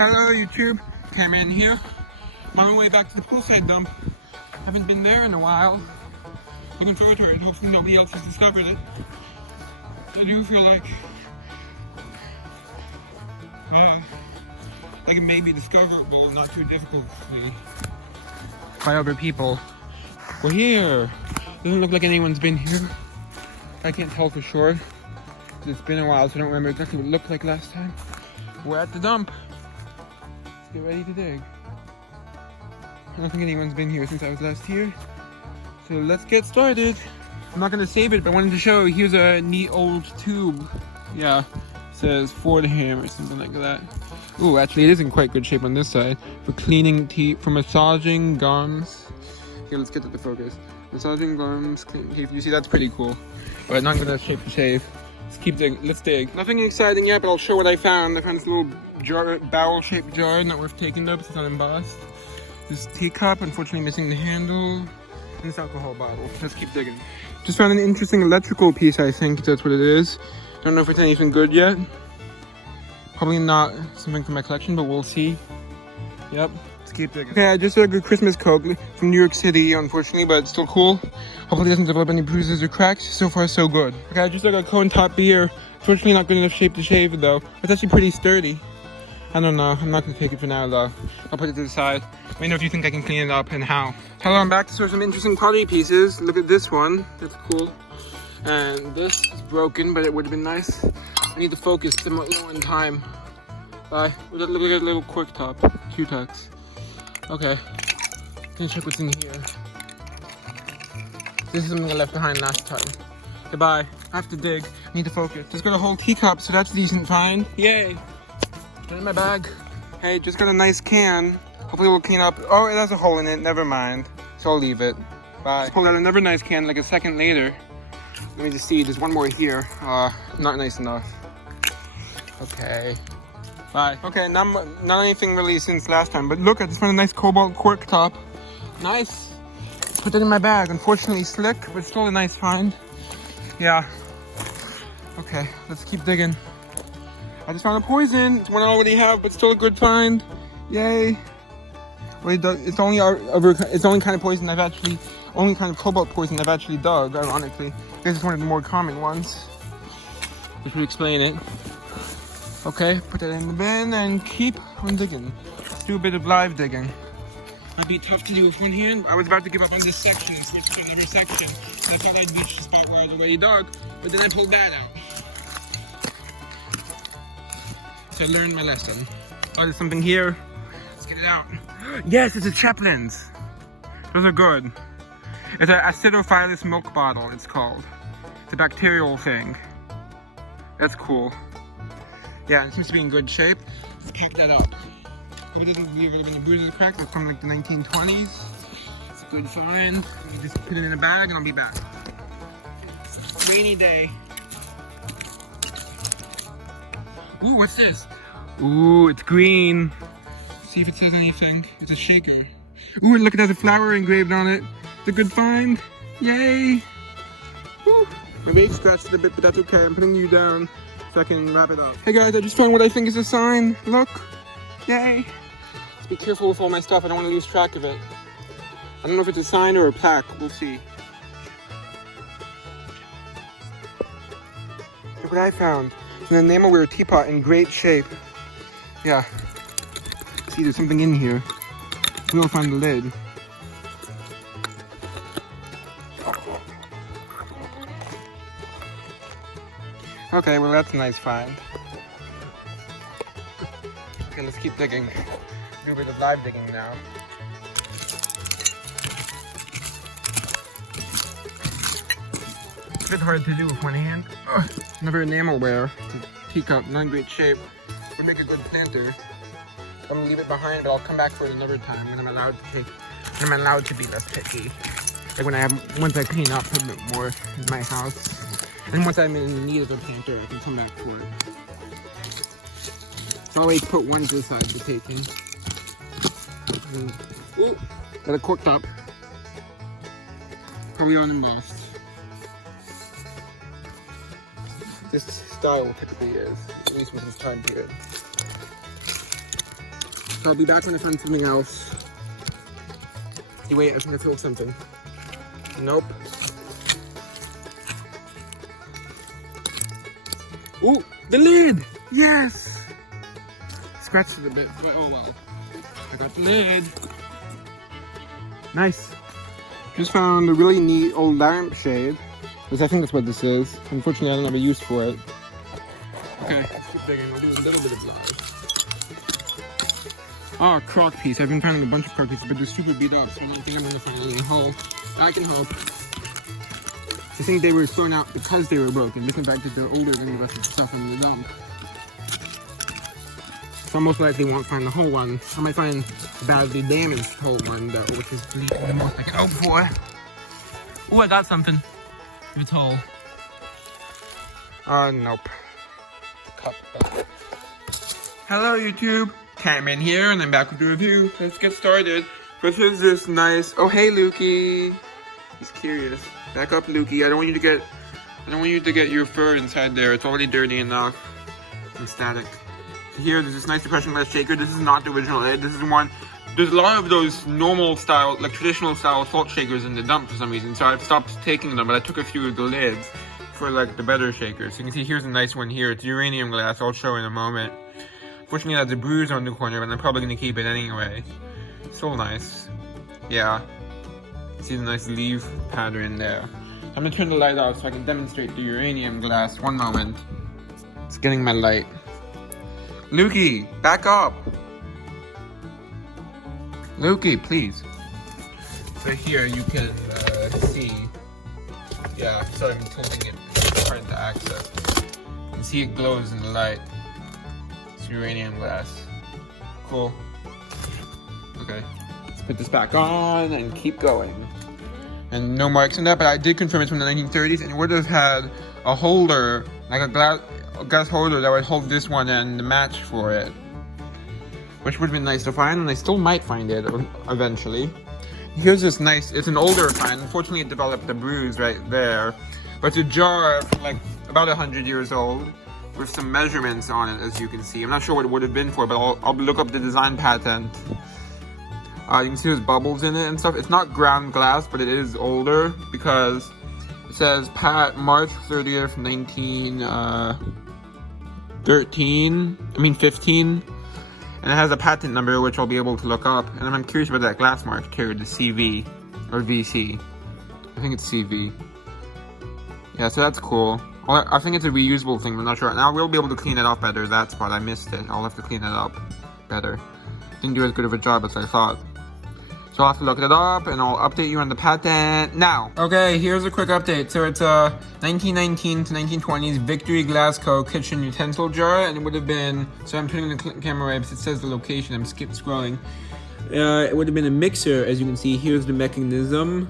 Hello YouTube, Cameron here. I'm on my way back to the Poolside dump. Haven't been there in a while. Looking forward to it. Hopefully nobody else has discovered it. I do feel like it may be discoverable, not too difficultly, by other people. We're here. Doesn't look like anyone's been here. I can't tell for sure. It's been a while, so I don't remember exactly what it looked like last time. We're at the dump. Let's get ready to dig. I don't think anyone's been here since I was last here. So let's get started. I'm not gonna save it, but I wanted to show. Here's a neat old tube. Yeah, it says Fordham or something like that. Ooh, actually it is in quite good shape on this side. For cleaning teeth, for massaging gums. Here, let's get to the focus. Massaging gums, cleaning teeth. You see, that's pretty cool. But not gonna shape to shave. Let's keep digging. Let's dig. Nothing exciting yet, but I'll show what I found. I found this little jar, barrel-shaped jar, not worth taking though, because it's not embossed. This teacup, unfortunately missing the handle, and this alcohol bottle. Let's keep digging. Just found an interesting electrical piece, I think that's what it is. Don't know if it's anything good yet. Probably not something from my collection, but we'll see. Yep, let's keep digging. Okay, I just dug a Christmas Coke from New York City, unfortunately, but it's still cool. Hopefully it doesn't develop any bruises or cracks. So far, so good. Okay, I just dug a cone top beer. Unfortunately not good enough shape to shave it though. It's actually pretty sturdy. I don't know, I'm not gonna take it for now though. I'll put it to the side. Let me know if you think I can clean it up and how. Hello, I'm back to show some interesting pottery pieces. Look at this one, that's cool. And this is broken, but it would have been nice. I need to focus, I'm low on time. Bye. Look at a little cork top, Q-Tex. Okay, can you check what's in here? This is something I left behind last time. Goodbye, I have to dig, I need to focus. Just got a whole teacup, so that's a decent find. Yay! Put it in my bag. Hey, just got a nice can. Hopefully we'll clean up. Oh, it has a hole in it, never mind. So I'll leave it. Bye. Just pulled out another nice can like a second later. Let me just see, there's one more here. Not nice enough. Okay. Bye. Okay, not anything really since last time, but look, I just found a nice Cobalt Cork top. Nice. Put that in my bag. Unfortunately slick, but still a nice find. Yeah. Okay, let's keep digging. I just found a poison. It's one I already have, but still a good find. Yay. Wait, it's only kind of poison only kind of cobalt poison I've actually dug, ironically. This is one of the more common ones. Which would explain it. Okay, put that in the bin and keep on digging. Let's do a bit of live digging. Might be tough to do with one hand. I was about to give up on this section and switch to another section. So I thought I'd reach the spot where I'd already dug, but then I pulled that out. So I learned my lesson. Oh, there's something here. Let's get it out. Yes, it's a Chaplin's. Those are good. It's an Acidophilus milk bottle, it's called. It's a bacterial thing. That's cool. Yeah, it seems to be in good shape. Let's pack that up. Hope it doesn't leave any bruises or cracks. It's from like the 1920s. It's a good find. You just put it in a bag and I'll be back. Rainy day. Ooh, what's this? Ooh, it's green. Let's see if it says anything. It's a shaker. Ooh, look, it has a flower engraved on it. It's a good find. Yay! Woo. Maybe it scratched a bit, but that's okay. I'm putting you down so I can wrap it up. Hey guys, I just found what I think is a sign. Look. Yay! Let's be careful with all my stuff. I don't want to lose track of it. I don't know if it's a sign or a plaque. We'll see. Look what I found. It's an enamelware teapot in great shape. Yeah. See, there's something in here. We'll find the lid. Okay, well that's a nice find. Okay, let's keep digging. We're going to do live digging now. It's a bit hard to do with one hand. Ugh. Another enamelware. It's a teacup, not in great shape. Would make a good planter. I'm gonna leave it behind, but I'll come back for it another time when I'm allowed to be less picky. Like once I clean up a bit more in my house. And once I'm in need of a planter, I can come back for it. So I always put one to the side for taking. Ooh, got a cork top. Probably unembossed. This style typically is, at least with this time period. So I'll be back when I find something else. Hey, wait, I think I filled something. Nope. Ooh, the lid! Yes! Scratched it a bit, but oh well. I got the lid. Nice. Just found a really neat old lampshade. Because I think that's what this is. Unfortunately, I don't have a use for it. Okay, let's keep digging. We'll do a little bit of blood. Oh, crock piece. I've been finding a bunch of crock pieces, but they're super beat up, so I don't think I'm going to find any whole. I can hope. I think they were thrown out because they were broken. Just the fact that they're older than the rest of the stuff in the dump. So I most likely won't find the whole one. I might find a badly damaged whole one though, which is the most I can hope for. Oh, I got something. If it's whole. Nope. Cup. Hello YouTube. Cameron here, and I'm back with the review. Let's get started. First is this nice. Oh hey Lukey. He's curious. Back up, Lukey. I don't want you to get your fur inside there. It's already dirty enough. And static. So here, there's this nice depression glass shaker. This is not the original lid. This is one. There's a lot of those normal style, like traditional style salt shakers in the dump for some reason. So I've stopped taking them, but I took a few of the lids for like the better shakers. So you can see here's a nice one here. It's uranium glass. I'll show in a moment. Fortunately, it has a bruise on the corner, but I'm probably gonna keep it anyway. So nice. Yeah. See the nice leaf pattern there. I'm gonna turn the light off so I can demonstrate the uranium glass. One moment. It's getting my light. Lukey, back up! Lukey, please. So here you can see. Yeah, so I'm tilting it. It's hard to access. You can see it glows in the light. It's uranium glass. Cool. Okay. Let's put this back on and keep going. And no marks on that, but I did confirm it's from the 1930s, and it would have had a holder, like a glass holder that would hold this one and the match for it. Which would have been nice to find, and I still might find it eventually. Here's this nice, it's an older find. Unfortunately, it developed a bruise right there. But it's a jar like about 100 years old with some measurements on it, as you can see. I'm not sure what it would have been for, but I'll look up the design patent. You can see there's bubbles in it and stuff. It's not ground glass, but it is older because it says March 30th, 15. And it has a patent number, which I'll be able to look up. And I'm curious about that glass mark too, the CV or VC. I think it's CV. Yeah, so that's cool. I think it's a reusable thing, but I'm not sure. Now we'll be able to clean it up better. That spot, I missed it. I'll have to clean it up better. Didn't do as good of a job as I thought. So I'll have to look it up, and I'll update you on the patent now. Okay, here's a quick update. So it's a 1919 to 1920s Victory Glasgow kitchen utensil jar, and it would have been, so I'm turning the camera away because it says the location, I'm scrolling. It would have been a mixer, as you can see. Here's the mechanism.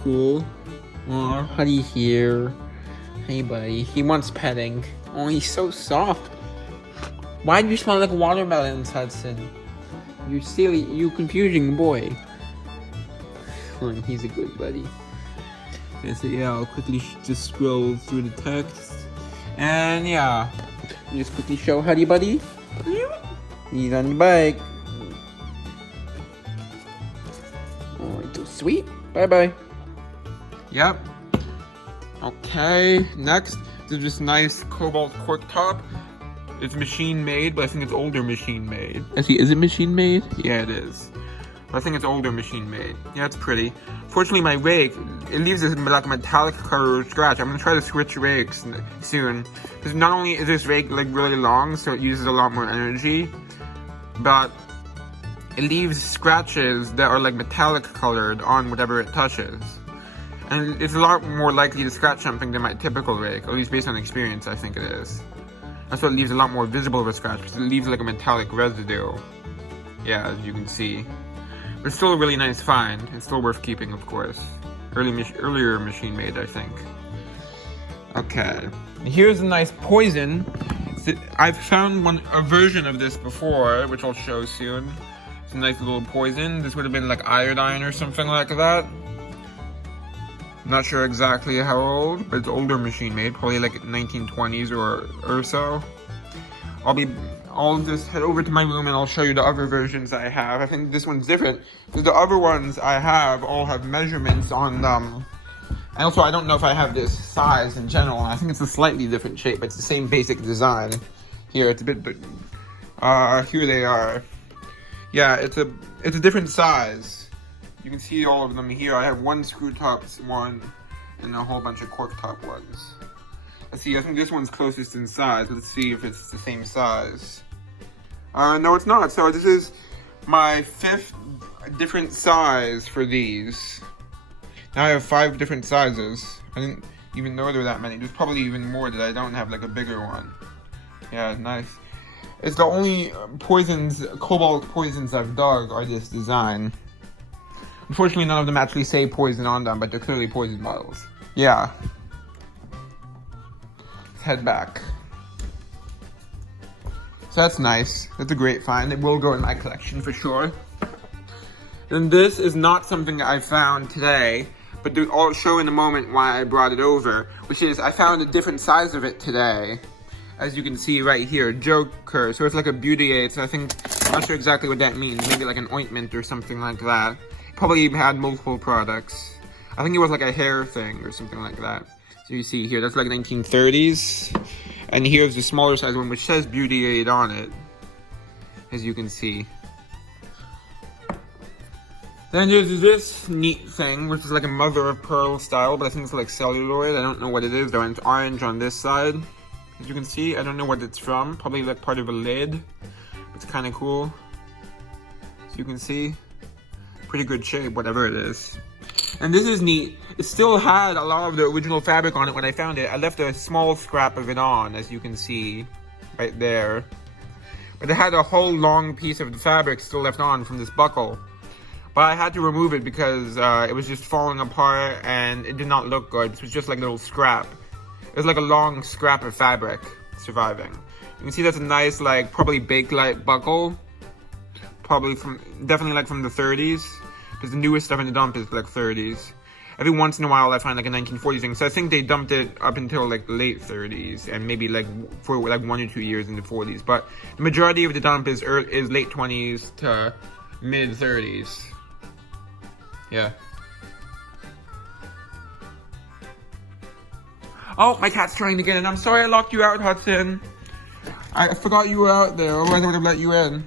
Cool. Oh, Huddy here. Hey buddy, he wants petting. Oh, he's so soft. Why do you smell like watermelons, Hudson? You silly, you confusing boy. Oh, he's a good buddy. And so yeah, I'll quickly just scroll through the text. And yeah, just quickly show Huddy buddy. He's on the bike. Oh, it's so sweet. Bye bye. Yep. Okay, next, there's this nice Cobalt Cork top. It's machine made, but I think it's older machine made. Actually, is it machine made? Yeah, it is. But I think it's older machine made. Yeah, it's pretty. Fortunately, my rake, it leaves this like a metallic color scratch. I'm gonna try to switch rakes soon. Because not only is this rake like really long, so it uses a lot more energy, but it leaves scratches that are like metallic colored on whatever it touches. And it's a lot more likely to scratch something than my typical rake, at least based on experience, I think it is. That's what leaves a lot more visible of a scratch, because it leaves like a metallic residue. Yeah, as you can see. But it's still a really nice find. It's still worth keeping, of course. Earlier machine made, I think. Okay. Here's a nice poison. I've found a version of this before, which I'll show soon. It's a nice little poison. This would have been like iodine or something like that. Not sure exactly how old, but it's older machine made, probably like 1920s or so. I'll just head over to my room and I'll show you the other versions I have. I think this one's different because the other ones I have all have measurements on them. And also, I don't know if I have this size in general. I think it's a slightly different shape, but it's the same basic design. Here, it's a bit, here they are. Yeah, it's a different size. You can see all of them here. I have one screw top one and a whole bunch of cork top ones. Let's see, I think this one's closest in size. Let's see if it's the same size. No, it's not. So this is my 5th different size for these. Now I have 5 different sizes. I didn't even know there were that many. There's probably even more that I don't have, like a bigger one. Yeah, nice. It's the only cobalt poisons I've dug are this design. Unfortunately, none of them actually say poison on them, but they're clearly poison bottles. Yeah. Let's head back. So that's nice. That's a great find. It will go in my collection for sure. And this is not something I found today, but I'll show in a moment why I brought it over, which is I found a different size of it today. As you can see right here, Joker. So it's like a beauty aid. So I'm not sure exactly what that means. Maybe like an ointment or something like that. Probably had multiple products. I think it was like a hair thing or something like that. So you see here, that's like 1930s. And here's the smaller size one, which says beauty aid on it, as you can see. Then there's this neat thing, which is like a mother of pearl style, but I think it's like celluloid. I don't know what it is though. It's orange on this side, as you can see. I don't know what it's from. Probably like part of a lid. It's kind of cool. As you can see, pretty good shape, whatever it is. And this is neat. It still had a lot of the original fabric on it when I found it. I left a small scrap of it on, as you can see, right there. But it had a whole long piece of the fabric still left on from this buckle. But I had to remove it because it was just falling apart and it did not look good. It was just like a little scrap. It was like a long scrap of fabric surviving. You can see that's a nice, like, probably Bakelite buckle. Definitely like from the 30s. Because the newest stuff in the dump is like 30s. Every once in a while I find like a 1940s thing. So I think they dumped it up until like the late 30s. And maybe like for like 1 or 2 years in the 40s. But the majority of the dump is late 20s to mid 30s. Yeah. Oh, my cat's trying to get in. I'm sorry I locked you out, Hudson. I forgot you were out there. Otherwise I would have let you in.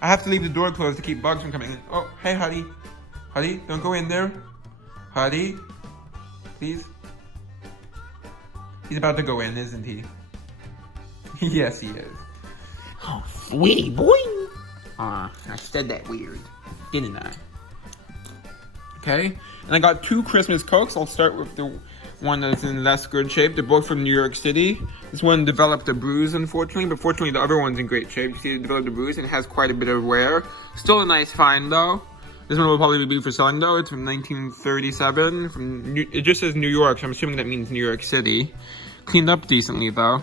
I have to leave the door closed to keep bugs from coming in. Oh, hey, Huddy. Huddy, don't go in there. Huddy, please. He's about to go in, isn't he? Yes, he is. Oh, sweetie boy. I said that weird, didn't I? Okay, and I got 2 Christmas Cokes. I'll start with the one that's in less good shape. They're both from New York City. This one developed a bruise, unfortunately, but fortunately the other one's in great shape. You see it developed a bruise and it has quite a bit of wear. Still a nice find, though. This one will probably be for selling, though. It's from 1937. It just says New York, so I'm assuming that means New York City. Cleaned up decently, though.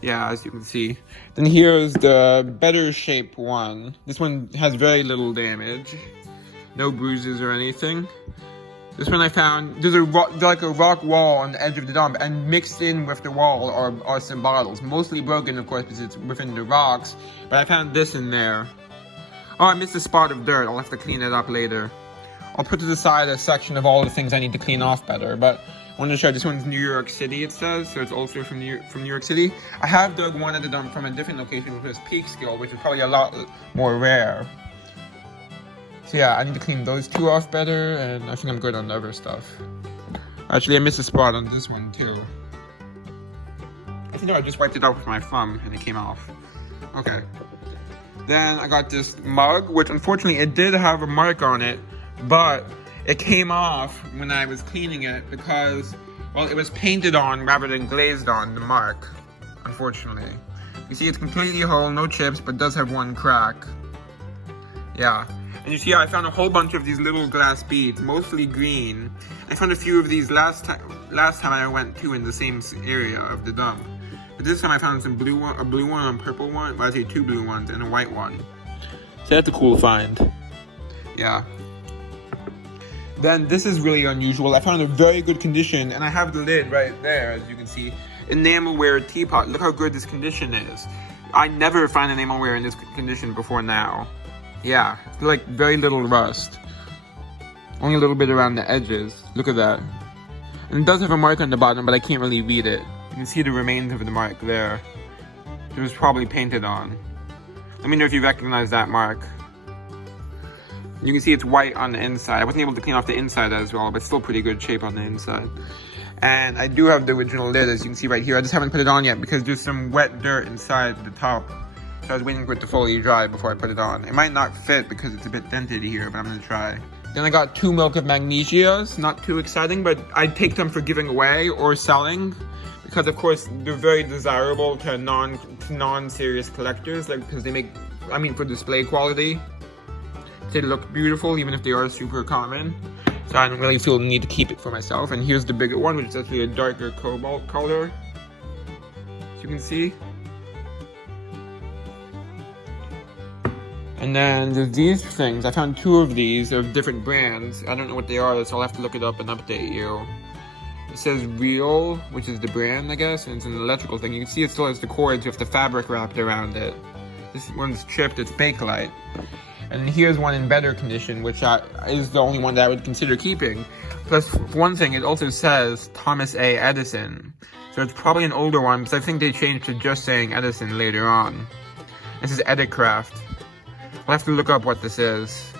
Yeah, as you can see. Then here's the better shaped one. This one has very little damage. No bruises or anything. This one I found, there's like a rock wall on the edge of the dump, and mixed in with the wall are some bottles. Mostly broken, of course, because it's within the rocks. But I found this in there. Oh, I missed a spot of dirt. I'll have to clean it up later. I'll put to the side a section of all the things I need to clean off better. But I wanted to show this one's New York City, it says. So it's also from New York City. I have dug one at the dump from a different location, which was Peekskill, which is probably a lot more rare. So yeah, I need to clean those 2 off better, and I think I'm good on the other stuff. Actually, I missed a spot on this one too. I think I just wiped it off with my thumb and it came off. Okay. Then I got this mug, which unfortunately it did have a mark on it, but it came off when I was cleaning it because, well, it was painted on rather than glazed on, the mark, unfortunately. You see it's completely whole, no chips, but does have 1 crack. Yeah. And you see I found a whole bunch of these little glass beads, mostly green. I found a few of these last time I went to in the same area of the dump. But this time I found some blue one, a blue one and a purple one, well, actually 2 blue ones and a white one. So that's a cool find. Yeah. Then this is really unusual. I found a very good condition, and I have the lid right there, as you can see. Enamelware teapot. Look how good this condition is. I never find enamelware in this condition before now. Yeah, like very little rust. Only a little bit around the edges. Look at that. And it does have a mark on the bottom, but I can't really read it. You can see the remains of the mark there. It was probably painted on. Let me know if you recognize that mark. You can see it's white on the inside. I wasn't able to clean off the inside as well, but still pretty good shape on the inside. And I do have the original lid, as you can see right here. I just haven't put it on yet because there's some wet dirt inside the top. So I was waiting for it to fully dry before I put it on. It might not fit because it's a bit dented here, but I'm gonna try. Then I got 2 milk of Magnesias. Not too exciting, but I'd take them for giving away or selling. Because of course, they're very desirable to non-serious collectors, like, because they make, I mean, for display quality. They look beautiful, even if they are super common. So I don't really feel the need to keep it for myself. And here's the bigger one, which is actually a darker cobalt color. As you can see. And then there's these things. I found 2 of these of different brands. I don't know what they are, so I'll have to look it up and update you. It says Real, which is the brand, I guess, and it's an electrical thing. You can see it still has the cords with the fabric wrapped around it. This one's chipped, it's Bakelite. And here's one in better condition, which is the only one that I would consider keeping. Plus, for one thing, it also says Thomas A. Edison. So it's probably an older one, because I think they changed to just saying Edison later on. This is Edicraft. I'll have to look up what this is.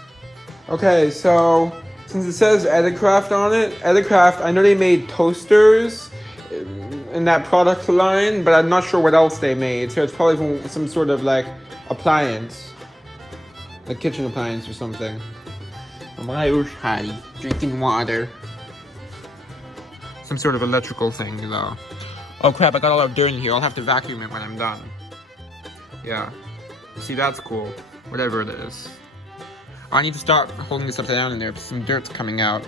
Okay, so since it says Edicraft on it, Edicraft, I know they made toasters in that product line, but I'm not sure what else they made. So it's probably from some sort of like appliance, like kitchen appliance or something. My gosh, Huddy, drinking water. Some sort of electrical thing though. Oh crap, I got a lot of dirt in here. I'll have to vacuum it when I'm done. Yeah. See, that's cool. Whatever it is. I need to start holding this upside down in there because some dirt's coming out.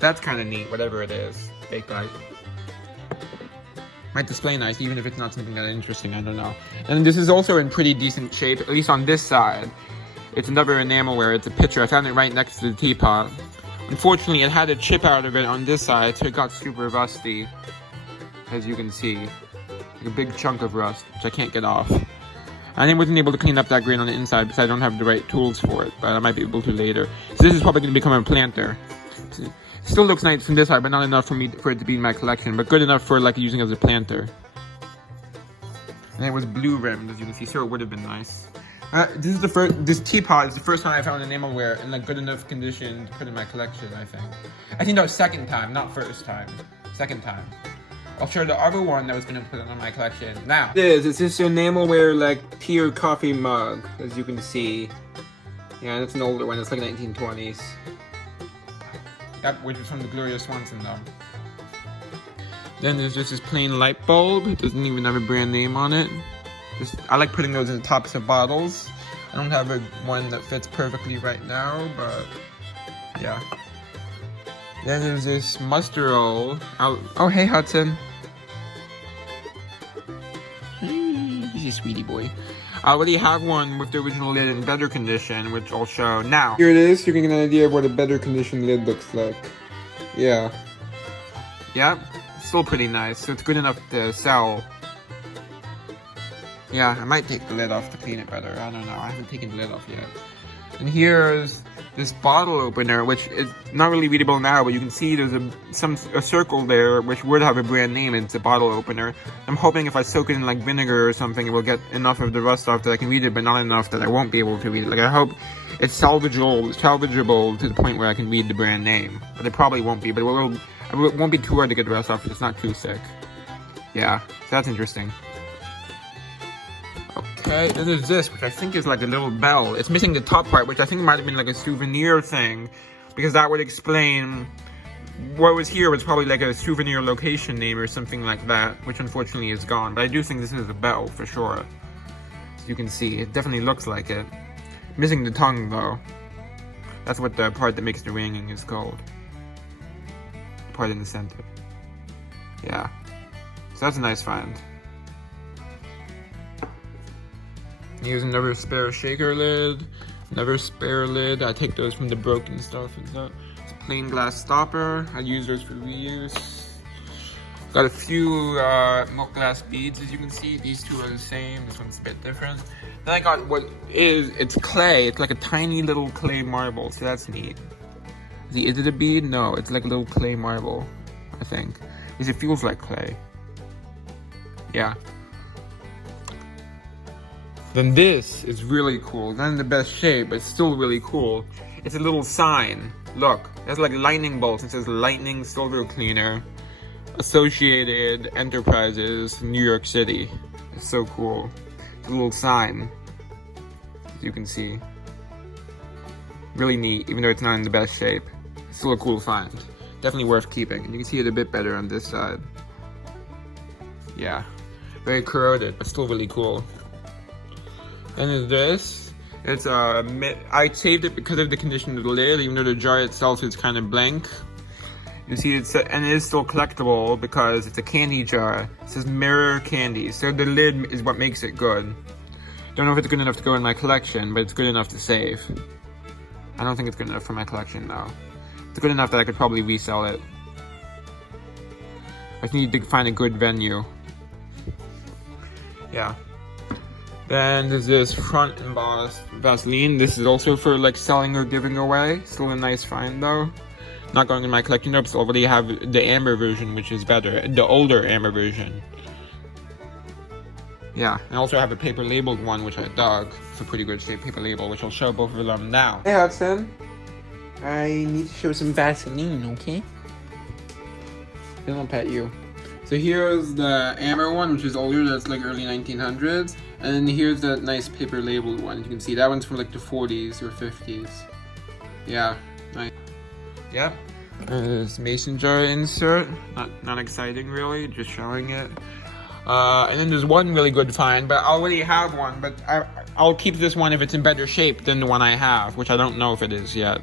That's kind of neat, whatever it is. Bakelite. Might display nice, even if it's not something that interesting, I don't know. And this is also in pretty decent shape, at least on this side. It's another enamelware, it's a pitcher. I found it right next to the teapot. Unfortunately, it had a chip out of it on this side, so it got super rusty. As you can see. Like a big chunk of rust, which I can't get off. I wasn't able to clean up that grain on the inside because I don't have the right tools for it, but I might be able to later. So this is probably going to become a planter. It still looks nice from this side, but not enough for it to be in my collection, but good enough for like using as a planter. And it was blue rimmed, as you can see, so it would have been nice. This teapot is the first time I found enamelware in like good enough condition to put in my collection, I think. I think that was second time, not first time. Second time. I'll show the other one that was going to put it on my collection now. It's this enamelware like tea or coffee mug, as you can see. Yeah, that's an older one, it's like 1920s. That which was from the Glorious Swanson though. Then there's just this plain light bulb. It doesn't even have a brand name on it. I like putting those in the tops of bottles. I don't have one that fits perfectly right now, but yeah. Then there's this mustard roll. Oh, hey, Hudson. He's a sweetie boy. I already have one with the original lid in better condition, which I'll show now. Here it is. You can get an idea of what a better condition lid looks like. Yeah. Yeah, still pretty nice. So it's good enough to sell. Yeah, I might take the lid off to clean it better. I don't know. I haven't taken the lid off yet. And here's this bottle opener, which is not really readable now, but you can see there's a circle there which would have a brand name. It's a bottle opener. I'm hoping if I soak it in like vinegar or something, it will get enough of the rust off that I can read it, but not enough that I won't be able to read it. Like I hope it's salvageable to the point where I can read the brand name. But it probably won't be, but it won't be too hard to get the rust off if it's not too thick. Yeah, so that's interesting. Okay, then there's this, which I think is like a little bell. It's missing the top part, which I think might have been like a souvenir thing, because that would explain what was here was probably like a souvenir location name or something like that, which unfortunately is gone. But I do think this is a bell for sure. As you can see, it definitely looks like it. Missing the tongue though. That's what the part that makes the ringing is called. The part in the center. Yeah. So that's a nice find. Here's another spare shaker lid, another spare lid. I take those from the broken stuff and stuff. It's a plain glass stopper. I use those for reuse. Got a few milk glass beads, as you can see. These two are the same. This one's a bit different. Then I got it's clay. It's like a tiny little clay marble, so that's neat. Is it a bead? No, it's like a little clay marble, I think. Because it feels like clay. Yeah. Then this is really cool. Not in the best shape, but it's still really cool. It's a little sign. Look, it has like lightning bolts. It says Lightning Silver Cleaner, Associated Enterprises, New York City. It's so cool. It's a little sign, as you can see. Really neat, even though it's not in the best shape. It's still a cool find. Definitely worth keeping. And you can see it a bit better on this side. Yeah. Very corroded, but still really cool. And this, it's I saved it because of the condition of the lid, even though the jar itself is kind of blank. You see, and it is still collectible because it's a candy jar. It says Mirror Candy, so the lid is what makes it good. Don't know if it's good enough to go in my collection, but it's good enough to save. I don't think it's good enough for my collection though. It's good enough that I could probably resell it. I just need to find a good venue. Yeah. Then there's this front embossed Vaseline. This is also for like selling or giving away. Still a nice find though. Not going in my collection though, because I already have the amber version, which is better. The older amber version. Yeah, I also have a paper labeled one, which I dug. It's a pretty good shape paper label, which I'll show both of them now. Hey Hudson. I need to show some Vaseline, okay? Then I'll pet you. So here's the amber one, which is older, that's like early 1900s. And then here's that nice paper labeled one. You can see that one's from like the 40s or 50s. Yeah, nice. Yep. There's mason jar insert. Not exciting really, just showing it. And then there's one really good find, but I already have one, but I'll keep this one if it's in better shape than the one I have, which I don't know if it is yet.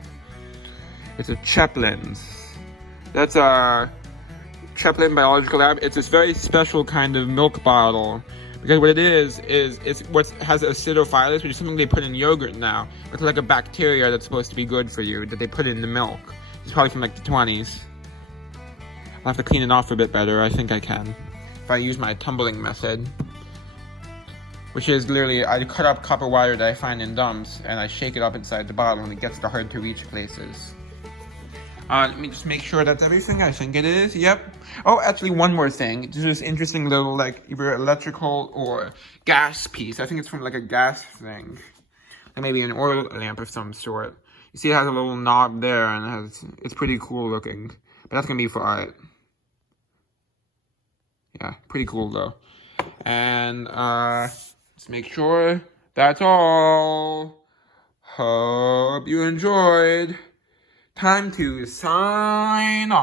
It's a Chaplin's. That's a Chaplin Biological Lab. It's this very special kind of milk bottle. Because what it is it's what has Acidophilus, which is something they put in yogurt now. It's like a bacteria that's supposed to be good for you, that they put in the milk. It's probably from like the 20s. I'll have to clean it off a bit better. I think I can. If I use my tumbling method. Which is literally, I cut up copper wire that I find in dumps, and I shake it up inside the bottle, and it gets to hard to reach places. Let me just make sure that's everything. I think it is. Yep. Oh, actually, one more thing. There's this interesting little, like, either electrical or gas piece. I think it's from, like, a gas thing. Like maybe an oil lamp of some sort. You see it has a little knob there, and it's pretty cool looking. But that's going to be for art. Yeah, pretty cool, though. And, let's make sure that's all. Hope you enjoyed. Time to sign off.